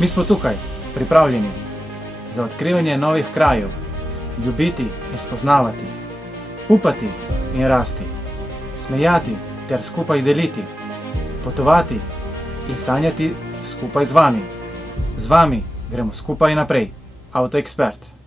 Mi smo tukaj, pripravljeni za odkrivanje novih krajev, ljubiti in spoznavati, upati in rasti, smejati ter skupaj deliti, potovati in sanjati skupaj z vami. Z vami gremo skupaj naprej. Avtoekspert.